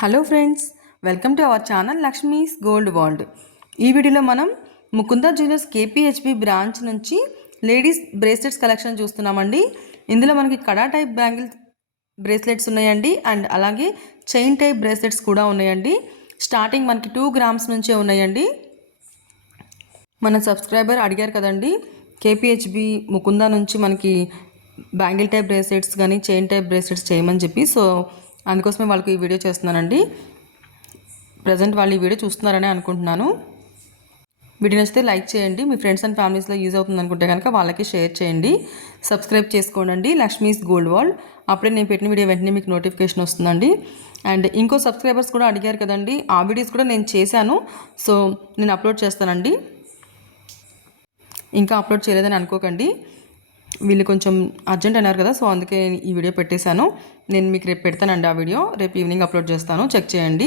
Hello friends, welcome to our channel Lakshmi's gold world. ఈ వీడియోలో మనం ముకుందా జ్యువెలర్స్ కేపీహెచ్బి బ్రాంచ్ నుంచి లేడీస్ బ్రేస్లెట్స్ కలెక్షన్ చూస్తున్నామండి. ఇందులో మనకి కడా టైప్ బ్యాంగిల్ బ్రేస్లెట్స్ ఉన్నాయండి అండ్ అలాగే చైన్ టైప్ బ్రేస్లెట్స్ కూడా ఉన్నాయండి. స్టార్టింగ్ మనకి 2 గ్రామ్స్ నుంచే ఉన్నాయండి. మన సబ్స్క్రైబర్ అడిగారు కదండి, కేపీహెచ్బి ముకుందా నుంచి మనకి బ్యాంగిల్ టైప్ బ్రేస్లెట్స్ కానీ చైన్ టైప్ బ్రేస్లెట్స్ చేయమని చెప్పి, సో అందుకోసమే వాళ్ళకి ఈ వీడియో చేస్తున్నానండి. ప్రజెంట్ వాళ్ళు ఈ వీడియో చూస్తున్నారని అనుకుంటున్నాను. వీడియో నచ్చితే లైక్ చేయండి, మీ ఫ్రెండ్స్ అండ్ ఫ్యామిలీస్లో యూజ్ అవుతుంది అనుకుంటే కనుక వాళ్ళకి షేర్ చేయండి. సబ్స్క్రైబ్ చేసుకోండి లక్ష్మీస్ గోల్డ్ వరల్డ్. అప్పుడే నేను పెట్టిన వీడియో వెంటనే మీకు నోటిఫికేషన్ వస్తుందండి. అండ్ ఇంకో సబ్స్క్రైబర్స్ కూడా అడిగారు కదండి, ఆ వీడియోస్ కూడా నేను చేశాను, సో నేను అప్లోడ్ చేస్తానండి. ఇంకా అప్లోడ్ చేయలేదని అనుకోకండి, వీళ్ళు కొంచెం అర్జెంట్ అన్నారు కదా, సో అందుకే ఈ వీడియో పెట్టేశాను. నేను మీకు రేపు పెడతానండి, ఆ వీడియో రేపు ఈవినింగ్ అప్లోడ్ చేస్తాను, చెక్ చేయండి.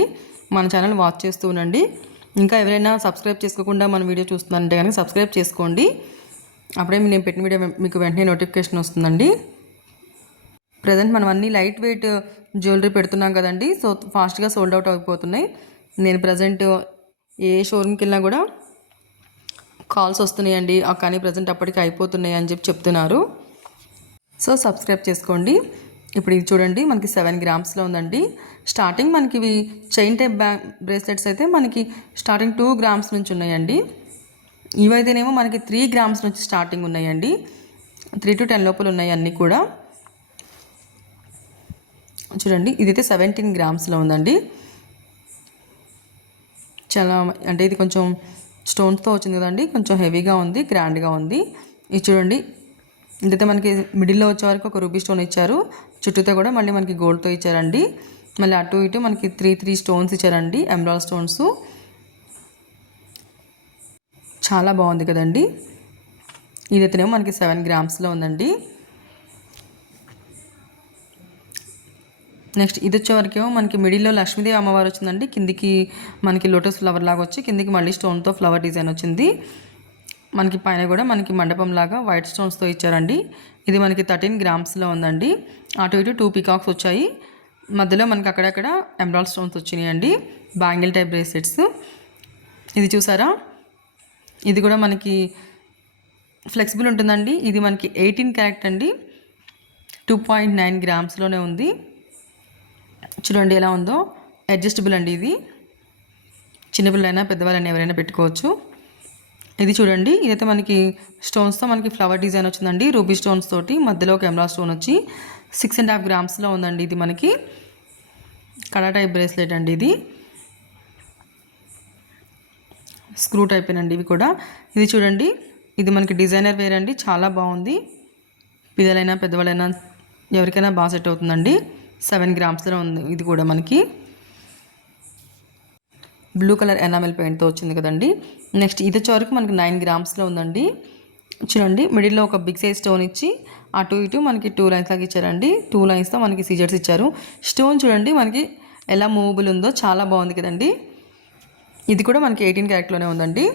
మన ఛానల్ వాచ్ చేస్తూ ఉండండి. ఇంకా ఎవరైనా సబ్స్క్రైబ్ చేసుకోకుండా మన వీడియో చూస్తున్నారంటే కనుక సబ్స్క్రైబ్ చేసుకోండి, అప్పుడే నేను పెట్టిన వీడియో మీకు వెంటనే నోటిఫికేషన్ వస్తుందండి. ప్రజెంట్ మనం అన్ని లైట్ వెయిట్ జ్యువెలరీ పెడుతున్నాం కదండి, సో ఫాస్ట్గా సోల్డ్ అవుట్ అయిపోతున్నాయి. నేను ప్రజెంట్ ఏ షోరూమ్కి వెళ్ళినా కూడా కాల్స్ వస్తున్నాయండి, కానీ ప్రజెంట్ అప్పటికి అయిపోతున్నాయి అని చెప్తున్నారు. సో సబ్స్క్రైబ్ చేసుకోండి. ఇప్పుడు ఇది చూడండి, మనకి 7 గ్రామ్స్లో ఉందండి. స్టార్టింగ్ మనకి ఇవి చైన్ టైప్ బ్రేస్లెట్స్ అయితే మనకి స్టార్టింగ్ 2 గ్రామ్స్ నుంచి ఉన్నాయండి. ఇవైతేనేమో మనకి 3 గ్రామ్స్ నుంచి స్టార్టింగ్ ఉన్నాయండి. 3 to 10 లోపల ఉన్నాయి అన్నీ కూడా. చూడండి, ఇదైతే 17 గ్రామ్స్లో ఉందండి. చాలా అంటే ఇది కొంచెం స్టోన్స్తో వచ్చింది కదండి, కొంచెం హెవీగా ఉంది, గ్రాండ్గా ఉంది. ఇది చూడండి, ఇదైతే మనకి మిడిల్లో వచ్చే వరకు ఒక రూబీ స్టోన్ ఇచ్చారు, చుట్టూతో కూడా మళ్ళీ మనకి గోల్డ్తో ఇచ్చారండి. మళ్ళీ అటు ఇటు మనకి 3 స్టోన్స్ ఇచ్చారండి, ఎమరాల్డ్ స్టోన్స్. చాలా బాగుంది కదండి. ఇదైతేనేమో మనకి 7 గ్రామ్స్లో ఉందండి. నెక్స్ట్ ఇది వచ్చే వరకేమో మనకి మిడిల్లో లక్ష్మీదేవి అమ్మవారు వచ్చిందండి, కిందికి మనకి లోటస్ ఫ్లవర్ లాగా వచ్చి కిందికి మళ్ళీ స్టోన్తో ఫ్లవర్ డిజైన్ వచ్చింది. మనకి పైన కూడా మనకి మండపం లాగా వైట్ స్టోన్స్తో ఇచ్చారండి. ఇది మనకి 13 గ్రామ్స్లో ఉందండి. అటు ఇటు 2 పీకాక్స్ వచ్చాయి, మధ్యలో మనకి అక్కడక్కడ ఎమరాల్డ్ స్టోన్స్ వచ్చినాయండి. Bangle type bracelets. ఇది చూసారా, ఇది కూడా మనకి ఫ్లెక్సిబుల్ ఉంటుందండి. ఇది మనకి 18 క్యారెట్ అండి, 2.9 గ్రామ్స్లోనే ఉంది. చూడండి ఎలా ఉందో, అడ్జస్టబుల్ అండి. ఇది చిన్నపిల్లలైనా పెద్దవాళ్ళైనా ఎవరైనా పెట్టుకోవచ్చు. ఇది చూడండి, ఇదైతే మనకి స్టోన్స్తో మనకి ఫ్లవర్ డిజైన్ వచ్చిందండి, రూబీ స్టోన్స్ తోటి, మధ్యలో ఒక ఎమరాల్డ్ స్టోన్ వచ్చి 6.5 గ్రామ్స్లో ఉందండి. ఇది మనకి కడా టైప్ బ్రేస్లెట్ అండి. ఇది స్క్రూ టైప్ అండి ఇవి కూడా. ఇది చూడండి, ఇది మనకి డిజైనర్ వేర్ అండి, చాలా బాగుంది. పిల్లలైనా పెద్దవాళ్ళైనా ఎవరికైనా బాగా సెట్ అవుతుందండి. 7 గ్రామ్స్లో ఉంది. ఇది కూడా మనకి బ్లూ కలర్ ఎనామెల్ పెయింట్తో వచ్చింది కదండి. నెక్స్ట్ ఇది వచ్చే వరకు మనకి 9 గ్రామ్స్లో ఉందండి. చూడండి, మిడిల్లో ఒక బిగ్ సైజ్ స్టోన్ ఇచ్చి అటు ఇటు మనకి 2 లైన్స్ లాగా ఇచ్చారండి. 2 లైన్స్తో మనకి సీజర్స్ ఇచ్చారు. స్టోన్ చూడండి మనకి ఎలా మూవబుల్ ఉందో, చాలా బాగుంది కదండి. ఇది కూడా మనకి 18 క్యారెట్లోనే ఉందండి.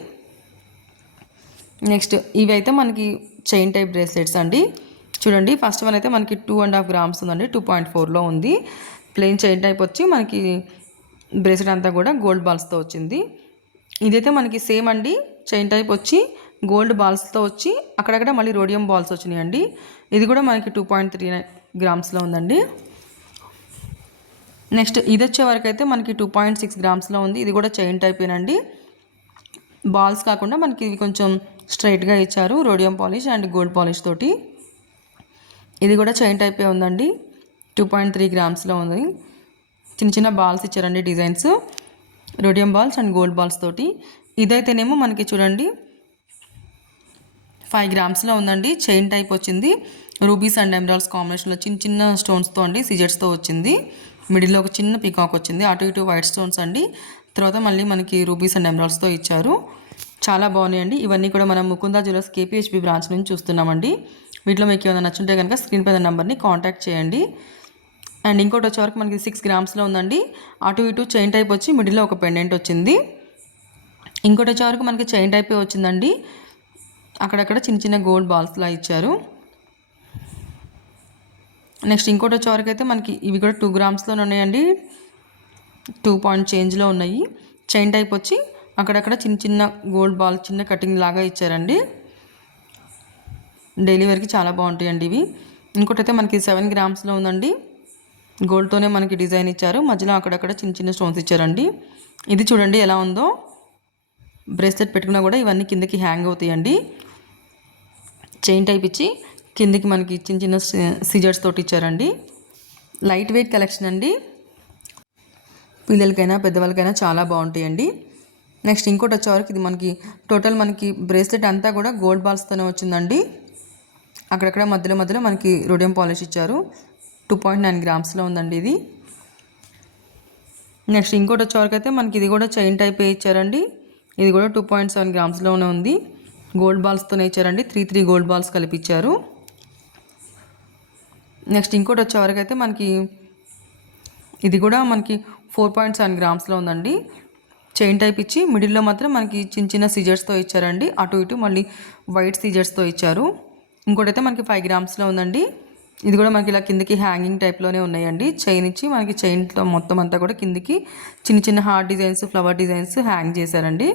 నెక్స్ట్ ఇవి అయితే మనకి చైన్ టైప్ బ్రేస్లెట్స్ అండి. చూడండి, ఫస్ట్ వన్ అయితే మనకి 2.5 గ్రామ్స్ ఉందండి, 2.4లో ఉంది. ప్లెయిన్ చైన్ టైప్ వచ్చి మనకి బ్రేస్లెట్ అంతా కూడా గోల్డ్ బాల్స్తో వచ్చింది. ఇదైతే మనకి సేమ్ అండి, చైన్ టైప్ వచ్చి గోల్డ్ బాల్స్తో వచ్చి అక్కడక్కడ మళ్ళీ రోడియం బాల్స్ వచ్చినాయండి. ఇది కూడా మనకి 2.39 గ్రామ్స్లో ఉందండి. నెక్స్ట్ ఇది వచ్చే వరకు అయితే మనకి 2.6 గ్రామ్స్లో ఉంది. ఇది కూడా చైన్ టైపేనండి, బాల్స్ కాకుండా మనకి ఇవి కొంచెం స్ట్రైట్గా ఇచ్చారు, rhodium polish and gold polish తోటి. ఇది కూడా చైన్ టైపే ఉందండి, 2.3 గ్రామ్స్లో ఉంది. చిన్న చిన్న బాల్స్ ఇచ్చారండి, designs, rhodium balls and gold balls తోటి. ఇదైతేనేమో మనకి చూడండి 5 గ్రామ్స్లో ఉందండి, చైన్ టైప్ వచ్చింది, రూబీస్ అండ్ ఎమరాల్డ్స్ కాంబినేషన్లో చిన్న చిన్న స్టోన్స్తో అండి, సిజర్స్తో వచ్చింది. మిడిల్లో ఒక చిన్న పీకాక్ వచ్చింది, అటు ఇటు వైట్ స్టోన్స్ అండి, తర్వాత మళ్ళీ మనకి రూబీస్ అండ్ ఎమరాల్డ్స్తో ఇచ్చారు. చాలా బాగున్నాయండి. ఇవన్నీ కూడా మనం ముకుందా జ్యువెలర్స్ కేపీహెచ్బి బ్రాంచ్ నుంచి చూస్తున్నామండి. వీటిలో మీకు ఏమైనా నచ్చుంటే కనుక స్క్రీన్ పైన నెంబర్ని కాంటాక్ట్ చేయండి. అండ్ ఇంకోటి వచ్చే వరకు మనకి 6 గ్రామ్స్లో ఉందండి. అటు ఇటు చైన్ టైప్ వచ్చి మిడిల్లో ఒక పెండెంట్ వచ్చింది. ఇంకోటి వచ్చే వరకు మనకి చైన్ టైపే వచ్చిందండి, అక్కడక్కడ చిన్న చిన్న గోల్డ్ బాల్స్లా ఇచ్చారు. నెక్స్ట్ ఇంకోటి వచ్చే వరకు అయితే మనకి ఇవి కూడా 2 గ్రామ్స్లోనే ఉన్నాయండి. 2 పాయింట్ చేంజ్లో ఉన్నాయి. చైన్ టైప్ వచ్చి అక్కడక్కడ చిన్న చిన్న గోల్డ్ బాల్ చిన్న కటింగ్ లాగా ఇచ్చారండి. డైలీ వేర్కి చాలా బాగుంటాయండి ఇవి. ఇంకోటైతే మనకి 7 గ్రామ్స్లో ఉందండి. గోల్డ్తోనే మనకి డిజైన్ ఇచ్చారు, మధ్యలో అక్కడక్కడ చిన్న చిన్న స్టోన్స్ ఇచ్చారండి. ఇది చూడండి ఎలా ఉందో. బ్రేస్లెట్ పెట్టుకున్నా కూడా ఇవన్నీ కిందకి హ్యాంగ్ అవుతాయండి. చైన్ టైప్ ఇచ్చి కిందకి మనకి చిన్న చిన్న సిజర్స్ తోటి ఇచ్చారండి. లైట్ వెయిట్ కలెక్షన్ అండి, పిల్లలకైనా పెద్దవాళ్ళకైనా చాలా బాగుంటాయండి. నెక్స్ట్ ఇంకోటి వచ్చేవరకు ఇది మనకి టోటల్ మనకి బ్రేస్లెట్ అంతా కూడా గోల్డ్ బాల్స్తోనే వచ్చిందండి. అక్కడక్కడ మధ్యలో మధ్యలో మనకి రోడియం పాలిష్ ఇచ్చారు. 2.9 గ్రామ్స్లో ఉందండి ఇది. నెక్స్ట్ ఇంకోటి వచ్చేవరకు అయితే మనకి ఇది కూడా చైన్ టైప్ ఇచ్చారండి. ఇది కూడా 2.7 గ్రామ్స్లోనే ఉంది. గోల్డ్ బాల్స్తోనే ఇచ్చారండి. 3 గోల్డ్ బాల్స్ కలిపి ఇచ్చారు. నెక్స్ట్ ఇంకోటి వచ్చేవరకు అయితే మనకి ఇది కూడా మనకి 4.7 గ్రామ్స్లో ఉందండి. చైన్ టైప్ ఇచ్చి మిడిల్లో మాత్రం మనకి చిన్న చిన్న సిజర్స్తో ఇచ్చారండి. అటు ఇటు మళ్ళీ వైట్ సిజర్స్తో ఇచ్చారు. ఇంకోటైతే మనకి 5 గ్రామ్స్లో ఉందండి. ఇది కూడా మనకి ఇలా కిందకి హ్యాంగింగ్ టైప్లోనే ఉన్నాయండి. చైన్ ఇచ్చి మనకి చైన్తో మొత్తం అంతా కూడా కిందికి చిన్న చిన్న heart designs, flower designs hang చేశారండి.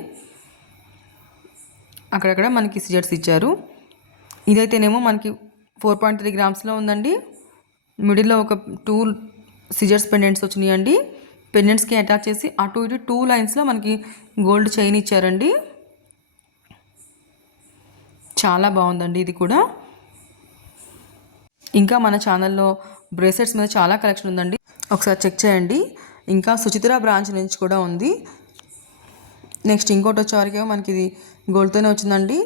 అక్కడక్కడ మనకి సిజర్స్ ఇచ్చారు. ఇదైతేనేమో మనకి 4.3 గ్రామ్స్లో ఉందండి. మిడిల్లో ఒక 2 సిజర్స్ పెండెంట్స్ వచ్చినాయండి. పెండెంట్స్కి అటాచ్ చేసి అటు ఇటు 2 లైన్స్లో మనకి గోల్డ్ చైన్ ఇచ్చారండి. చాలా బాగుందండి ఇది కూడా. ఇంకా మన ఛానల్లో బ్రేస్లెట్స్ మీద చాలా కలెక్షన్ ఉందండి, ఒకసారి చెక్ చేయండి. ఇంకా సుచిత్ర బ్రాంచ్ నుంచి కూడా ఉంది. నెక్స్ట్ ఇంకోటి వచ్చేవరకు మనకి ఇది గోల్డ్తోనే వచ్చిందండి.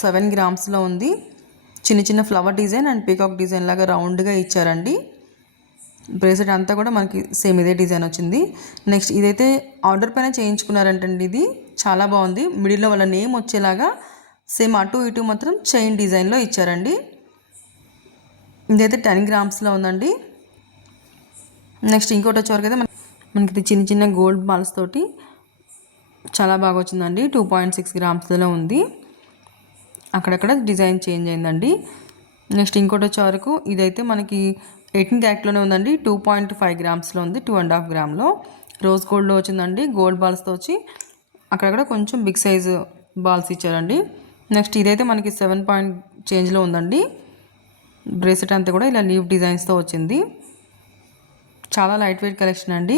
7 గ్రామ్స్లో ఉంది. చిన్న చిన్న flower design and peacock design లాగా రౌండ్గా ఇచ్చారండి. బ్రేస్లెట్ అంతా కూడా మనకి సేమ్ ఇదే డిజైన్ వచ్చింది. నెక్స్ట్ ఇదైతే ఆర్డర్ పైన చేయించుకున్నారంటండి. ఇది చాలా బాగుంది. మిడిల్లో వాళ్ళ నేమ్ వచ్చేలాగా సేమ్ అటు ఇటు మాత్రం చైన్ డిజైన్లో ఇచ్చారండి. ఇదైతే 10 గ్రామ్స్లో ఉందండి. నెక్స్ట్ ఇంకోటి వచ్చేవరకు అయితే మనకి ఇది చిన్న చిన్న గోల్డ్ బాల్స్ తోటి చాలా బాగా వచ్చిందండి. 2.6 గ్రామ్స్లో ఉంది. అక్కడక్కడ డిజైన్ చేంజ్ అయిందండి. నెక్స్ట్ ఇంకోటి వచ్చేవరకు ఇదైతే మనకి 18 క్యారెట్లోనే ఉందండి. 2.5 గ్రామ్స్లో ఉంది. 2.5 గ్రామ్లో రోజ్ గోల్డ్లో వచ్చిందండి. గోల్డ్ బాల్స్తో వచ్చి అక్కడక్కడ కొంచెం బిగ్ సైజు బాల్స్ ఇచ్చారండి. నెక్స్ట్ ఇదైతే మనకి 7 పాయింట్ చేంజ్లో ఉందండి. బ్రేస్లెట్ అంతా కూడా ఇలా లీవ్ డిజైన్స్తో వచ్చింది. చాలా లైట్ వెయిట్ కలెక్షన్ అండి.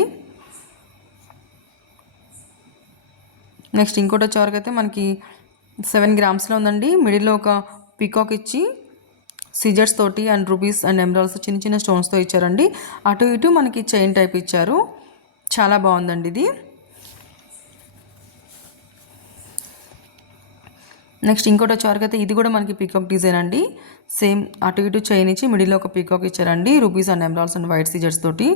నెక్స్ట్ ఇంకోటి వచ్చేవరకు అయితే మనకి 7 గ్రామ్స్లో ఉందండి. మిడిల్లో ఒక పీకాక్ ఇచ్చి సిజర్స్ తోటి అండ్ రూబీస్ అండ్ ఎమరాల్డ్స్ చిన్న చిన్న స్టోన్స్తో ఇచ్చారండి. అటు ఇటు మనకి చైన్ టైప్ ఇచ్చారు. చాలా బాగుందండి ఇది. నెక్స్ట్ ఇంకోటి వచ్చేవరకు అయితే ఇది కూడా మనకి పీకాక్ డిజైన్ అండి. సేమ్ అటు ఇటు చైన్ ఇచ్చి మిడిల్లో ఒక పీకాక్ ఇచ్చారండి. Rubies and emeralds and white scissors తోటి.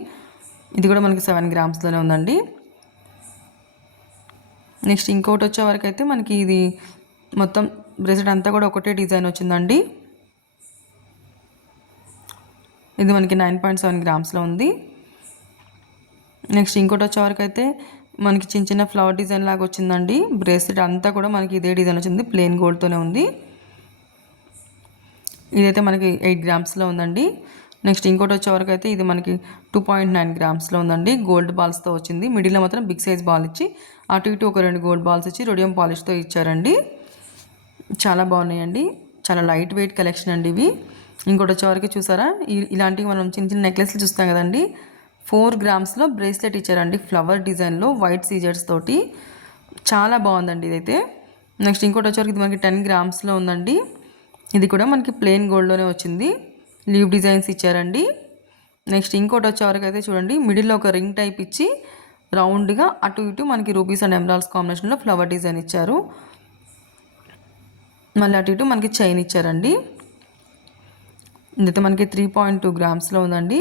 ఇది కూడా మనకి 7 గ్రామ్స్లోనే ఉందండి. నెక్స్ట్ ఇంకోటి వచ్చేవరకు అయితే మనకి ఇది మొత్తం బ్రేస్లెట్ అంతా కూడా ఒకటే డిజైన్ వచ్చిందండి. ఇది మనకి 9.7 గ్రామ్స్లో ఉంది. నెక్స్ట్ ఇంకోటి వచ్చేవరకు అయితే మనకి చిన్న చిన్న ఫ్లవర్ డిజైన్ లాగా వచ్చిందండి. బ్రేస్లెట్ అంతా కూడా మనకి ఇదే డిజైన్ వచ్చింది. ప్లెయిన్ గోల్డ్తోనే ఉంది. ఇదైతే మనకి 8 గ్రామ్స్లో ఉందండి. నెక్స్ట్ ఇంకోటి వచ్చేవరకు అయితే ఇది మనకి 2.9 గ్రామ్స్లో ఉందండి. గోల్డ్ బాల్స్తో వచ్చింది. మిడిల్లో మాత్రం బిగ్ సైజ్ బాల్ ఇచ్చి అటు ఇటు ఒక 2 గోల్డ్ బాల్స్ ఇచ్చి రోడియం పాలిష్తో ఇచ్చారండి. చాలా బాగున్నాయండి. చాలా లైట్ వెయిట్ కలెక్షన్ అండి ఇవి. ఇంకోటి వచ్చేవరకు చూసారా, ఇలాంటివి మనం చిన్న చిన్న నెక్లెస్లు చూస్తాం కదండి. 4 గ్రామ్స్లో బ్రేస్లెట్ ఇచ్చారండి. ఫ్లవర్ డిజైన్లో వైట్ సీజర్స్ తోటి చాలా బాగుందండి ఇదైతే. నెక్స్ట్ ఇంకోటి వచ్చేవరకు ఇది మనకి 10 గ్రామ్స్లో ఉందండి. ఇది కూడా మనకి ప్లెయిన్ గోల్డ్లోనే వచ్చింది. లీవ్ డిజైన్స్ ఇచ్చారండి. నెక్స్ట్ ఇంకోటి వచ్చేవరకు అయితే చూడండి, మిడిల్లో ఒక రింగ్ టైప్ ఇచ్చి రౌండ్గా అటు ఇటు మనకి రూబీస్ అండ్ ఎమరాల్డ్స్ కాంబినేషన్లో ఫ్లవర్ డిజైన్ ఇచ్చారు. మళ్ళీ అటు ఇటు మనకి చైన్ ఇచ్చారండి. ఇదైతే మనకి 3.2 గ్రామ్స్లో ఉందండి.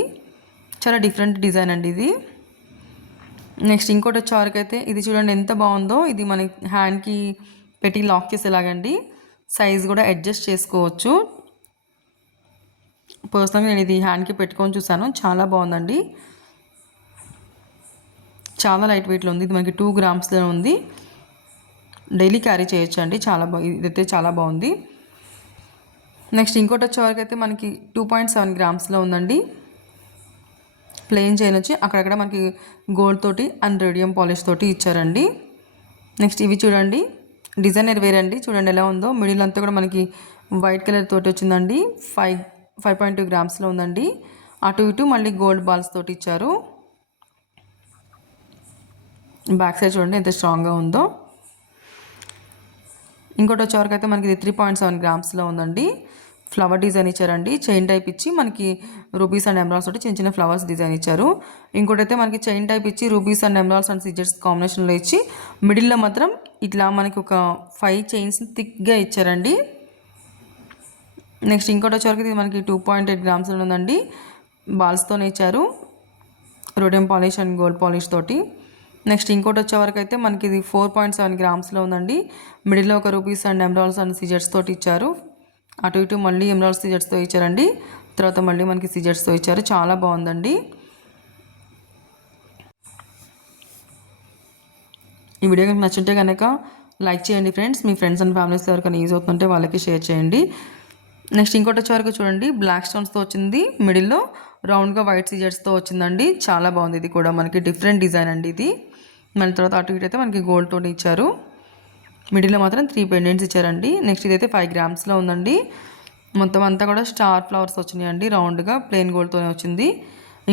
చాలా డిఫరెంట్ డిజైన్ అండి ఇది. నెక్స్ట్ ఇంకోటి వచ్చేవరకు అయితే ఇది చూడండి ఎంత బాగుందో. ఇది మన హ్యాండ్కి పెట్టి లాక్ చేసేలాగండి. సైజ్ కూడా అడ్జస్ట్ చేసుకోవచ్చు. పర్సనల్గా నేను ఇది హ్యాండ్కి పెట్టుకొని చూసాను. చాలా బాగుందండి. చాలా లైట్ వెయిట్లో ఉంది. ఇది మనకి 2 గ్రామ్స్లో ఉంది. డైలీ క్యారీ చేయొచ్చు అండి. ఇదైతే చాలా బాగుంది. నెక్స్ట్ ఇంకోటి వచ్చేవరకు అయితే మనకి 2.7 గ్రామ్స్లో ఉందండి. ప్లెయిన్ చైన్ వచ్చి అక్కడక్కడ మనకి గోల్డ్ తోటి అండ్ రేడియం పాలిష్ తోటి ఇచ్చారండి. నెక్స్ట్ ఇవి చూడండి, డిజైనర్ వేర్ అండి. చూడండి ఎలా ఉందో, మిడిల్ అంతా కూడా మనకి వైట్ కలర్ తోటి వచ్చిందండి. 5.2 గ్రామ్స్లో ఉందండి. అటు ఇటు మళ్ళీ గోల్డ్ బాల్స్ తోటి ఇచ్చారు. బ్యాక్ సైడ్ చూడండి ఎంత స్ట్రాంగ్గా ఉందో. ఇంకోటి వచ్చేవరకు అయితే మనకి ఇది 3.7 గ్రామ్స్లో ఉందండి. ఫ్లవర్ డిజైన్ ఇచ్చారండి. చైన్ టైప్ ఇచ్చి మనకి రూబీస్ అండ్ ఎమరాల్డ్స్ తోటి చిన్న చిన్న ఫ్లవర్స్ డిజైన్ ఇచ్చారు. ఇంకోటి అయితే మనకి చైన్ టైప్ ఇచ్చి rubies and emeralds and scissors కాంబినేషన్లో ఇచ్చి మిడిల్లో మాత్రం ఇట్లా మనకి ఒక 5 చైన్స్ థిక్గా ఇచ్చారండి. నెక్స్ట్ ఇంకోటి వచ్చేవరకు ఇది మనకి 2.8 గ్రామ్స్లో ఉందండి. బాల్స్తోనే ఇచ్చారు, rhodium polish and gold polish తోటి. నెక్స్ట్ ఇంకోటి వచ్చేవరకు అయితే మనకి ఇది 4.7 గ్రామ్స్లో ఉందండి. మిడిల్లో ఒక rubies and emeralds and scissors తోటి ఇచ్చారు. అటు ఇటు మళ్ళీ ఎమరాల్డ్స్ సిజర్స్తో ఇచ్చారండి. తర్వాత మళ్ళీ మనకి సిజర్స్తో ఇచ్చారు. చాలా బాగుందండి. ఈ వీడియో కనుక నచ్చుంటే కనుక లైక్ చేయండి ఫ్రెండ్స్. మీ ఫ్రెండ్స్ అండ్ ఫ్యామిలీస్లో ఎవరికైనా యూజ్ అవుతుంటే వాళ్ళకి షేర్ చేయండి. నెక్స్ట్ ఇంకోటి వచ్చేవరకు చూడండి, బ్లాక్ స్టోన్స్తో వచ్చింది. మిడిల్లో రౌండ్గా వైట్ సిజర్స్తో వచ్చిందండి. చాలా బాగుంది. ఇది కూడా మనకి డిఫరెంట్ డిజైన్ అండి ఇది. మళ్ళీ తర్వాత అటు ఇటు అయితే మనకి గోల్డ్ తోటి ఇచ్చారు. మిడిల్లో మాత్రం 3 పెండెంట్స్ ఇచ్చారండి. నెక్స్ట్ ఇదైతే 5 గ్రామ్స్లో ఉందండి. మొత్తం అంతా కూడా స్టార్ ఫ్లవర్స్ వచ్చినాయండి. రౌండ్గా ప్లెయిన్ గోల్డ్తోనే వచ్చింది.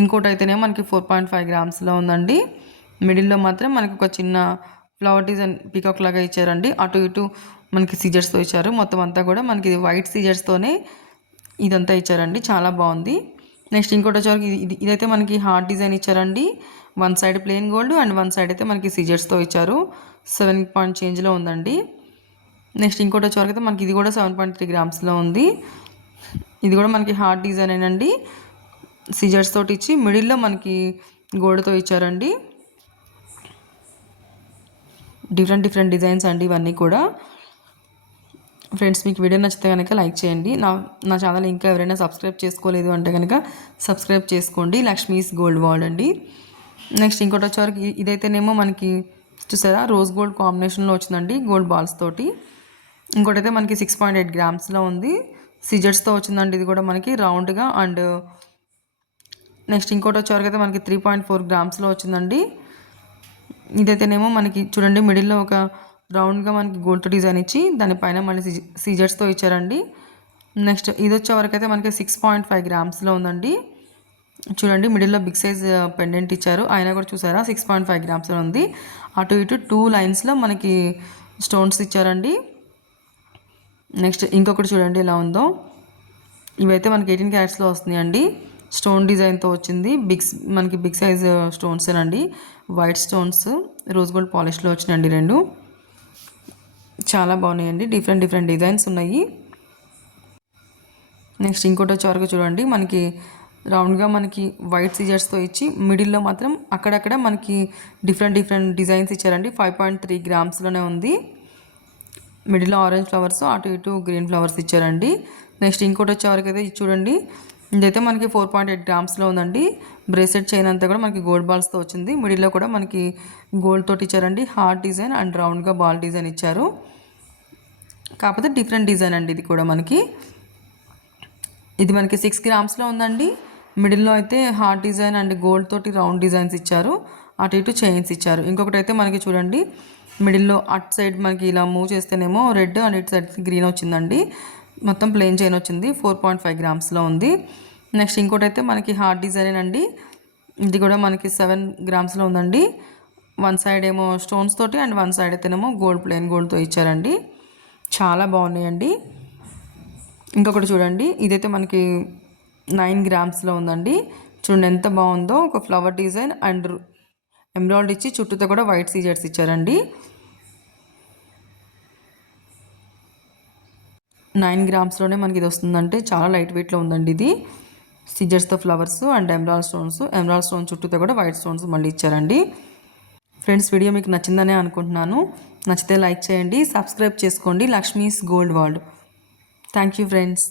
ఇంకోటి అయితేనే మనకి 4.5 గ్రామ్స్లో ఉందండి. మిడిల్లో మాత్రం మనకి ఒక చిన్న ఫ్లవర్ డిజైన్ పీకాక్ లాగా ఇచ్చారండి. అటు ఇటు మనకి సీజర్స్తో ఇచ్చారు. మొత్తం అంతా కూడా మనకి వైట్ సీజర్స్తోనే ఇదంతా ఇచ్చారండి. చాలా బాగుంది. నెక్స్ట్ ఇంకోటి వచ్చేవరకు ఇదైతే మనకి హార్ట్ డిజైన్ ఇచ్చారండి. 1 side plain gold and 1 side అయితే మనకి సీజర్స్తో ఇచ్చారు. 7 పాయింట్ చేంజ్లో ఉందండి. నెక్స్ట్ ఇంకోటి వచ్చేవరకు అయితే మనకి ఇది కూడా 7.3 గ్రామ్స్లో ఉంది. ఇది కూడా మనకి హార్ట్ డిజైన్ ఏనండి. సీజర్స్ తోటి ఇచ్చి మిడిల్లో మనకి గోల్డ్తో ఇచ్చారండి. డిఫరెంట్ డిజైన్స్ అండి ఇవన్నీ కూడా. ఫ్రెండ్స్ మీకు వీడియో నచ్చితే కనుక లైక్ చేయండి. నా ఛానల్ ఇంకా ఎవరైనా సబ్స్క్రైబ్ చేసుకోలేదు అంటే కనుక సబ్స్క్రైబ్ చేసుకోండి. లక్ష్మీస్ గోల్డ్ వరల్డ్ అండి. నెక్స్ట్ ఇంకోటి వచ్చేవరకు ఇదైతేనేమో మనకి చూసారా రోజ్ గోల్డ్ కాంబినేషన్లో వచ్చిందండి, గోల్డ్ బాల్స్ తోటి. ఇంకోటి అయితే మనకి 6.8 గ్రామ్స్లో ఉంది. సిజర్స్తో వచ్చిందండి. ఇది కూడా మనకి రౌండ్గా. అండ్ నెక్స్ట్ ఇంకోటి వచ్చేవరకు అయితే మనకి 3.4 గ్రామ్స్లో వచ్చిందండి. ఇదైతేనేమో మనకి చూడండి మిడిల్లో ఒక రౌండ్గా మనకి గోల్డ్ డిజైన్ ఇచ్చి దానిపైన మళ్ళీ సీజర్స్తో ఇచ్చారండి. నెక్స్ట్ ఇది వచ్చేవరకు అయితే మనకి 6.5 గ్రామ్స్లో ఉందండి. చూడండి మిడిల్లో బిగ్ సైజ్ పెండెంట్ ఇచ్చారు. ఆయన కూడా చూసారా 6.5 గ్రామ్స్లో ఉంది. అటు ఇటు 2 లైన్స్లో మనకి స్టోన్స్ ఇచ్చారండి. నెక్స్ట్ ఇంకొకటి చూడండి ఎలా ఉందో. ఇవైతే మనకి 18 క్యారెట్స్లో వస్తున్నాయండి. స్టోన్ డిజైన్తో వచ్చింది. మనకి బిగ్ సైజ్ స్టోన్స్ అండి. వైట్ స్టోన్స్ రోజ్ గోల్డ్ పాలిష్లో వచ్చినాయండి 2. చాలా బాగున్నాయండి. డిఫరెంట్ డిజైన్స్ ఉన్నాయి. నెక్స్ట్ ఇంకోటి వచ్చేవరకు చూడండి మనకి రౌండ్గా మనకి వైట్ సీజర్స్తో ఇచ్చి మిడిల్లో మాత్రం అక్కడక్కడ మనకి డిఫరెంట్ డిజైన్స్ ఇచ్చారండి. 5.3 గ్రామ్స్లోనే ఉంది. మిడిల్లో ఆరెంజ్ ఫ్లవర్స్, అటు ఇటు గ్రీన్ ఫ్లవర్స్ ఇచ్చారండి. నెక్స్ట్ ఇంకోటి వచ్చేవరకు అయితే చూడండి, ఇదైతే మనకి 4.8 గ్రామ్స్లో ఉందండి. బ్రేస్లెట్ చైన్ అంతా కూడా మనకి గోల్డ్ బాల్స్తో వచ్చింది. మిడిల్లో కూడా మనకి గోల్డ్ తోటి ఇచ్చారండి. హార్ట్ డిజైన్ అండ్ రౌండ్గా బాల్ డిజైన్ ఇచ్చారు. కాకపోతే డిఫరెంట్ డిజైన్ అండి ఇది కూడా మనకి. ఇది మనకి 6 గ్రామ్స్లో ఉందండి. మిడిల్లో అయితే హార్ట్ డిజైన్ అండ్ గోల్డ్ తోటి రౌండ్ డిజైన్స్ ఇచ్చారు. అటు ఇటు చైన్స్ ఇచ్చారు. ఇంకొకటి అయితే మనకి చూడండి మిడిల్లో అటు సైడ్ మనకి ఇలా మూవ్ చేస్తేనేమో రెడ్ అండ్ ఇటు సైడ్ గ్రీన్ వచ్చిందండి. మొత్తం ప్లెయిన్ చైన్ వచ్చింది. 4.5 గ్రామ్స్లో ఉంది. నెక్స్ట్ ఇంకోటి అయితే మనకి హార్ట్ డిజైన్ అండి. ఇది కూడా మనకి 7 గ్రామ్స్లో ఉందండి. 1 సైడ్ ఏమో స్టోన్స్ తోటి అండ్ 1 సైడ్ అయితేనేమో ప్లెయిన్ గోల్డ్తో ఇచ్చారండి. చాలా బాగున్నాయండి. ఇంకొకటి చూడండి, ఇదైతే మనకి 9 గ్రామ్స్లో ఉందండి. చూడండి ఎంత బాగుందో. ఒక ఫ్లవర్ డిజైన్ అండ్ ఎమరాల్డ్ ఇచ్చి చుట్టూతో కూడా వైట్ సీజర్స్ ఇచ్చారండి. 9 గ్రామ్స్లోనే మనకి ఇది వస్తుందంటే చాలా లైట్ వెయిట్లో ఉందండి ఇది. సీజర్స్తో ఫ్లవర్స్ అండ్ ఎమరాల్డ్ స్టోన్ చుట్టూతో కూడా వైట్ స్టోన్స్ మళ్ళీ ఇచ్చారండి. ఫ్రెండ్స్ వీడియో మీకు నచ్చిందనే అనుకుంటున్నాను. నచ్చితే లైక్ చేయండి, సబ్స్క్రైబ్ చేసుకోండి. Lakshmi's gold world. Thank you friends.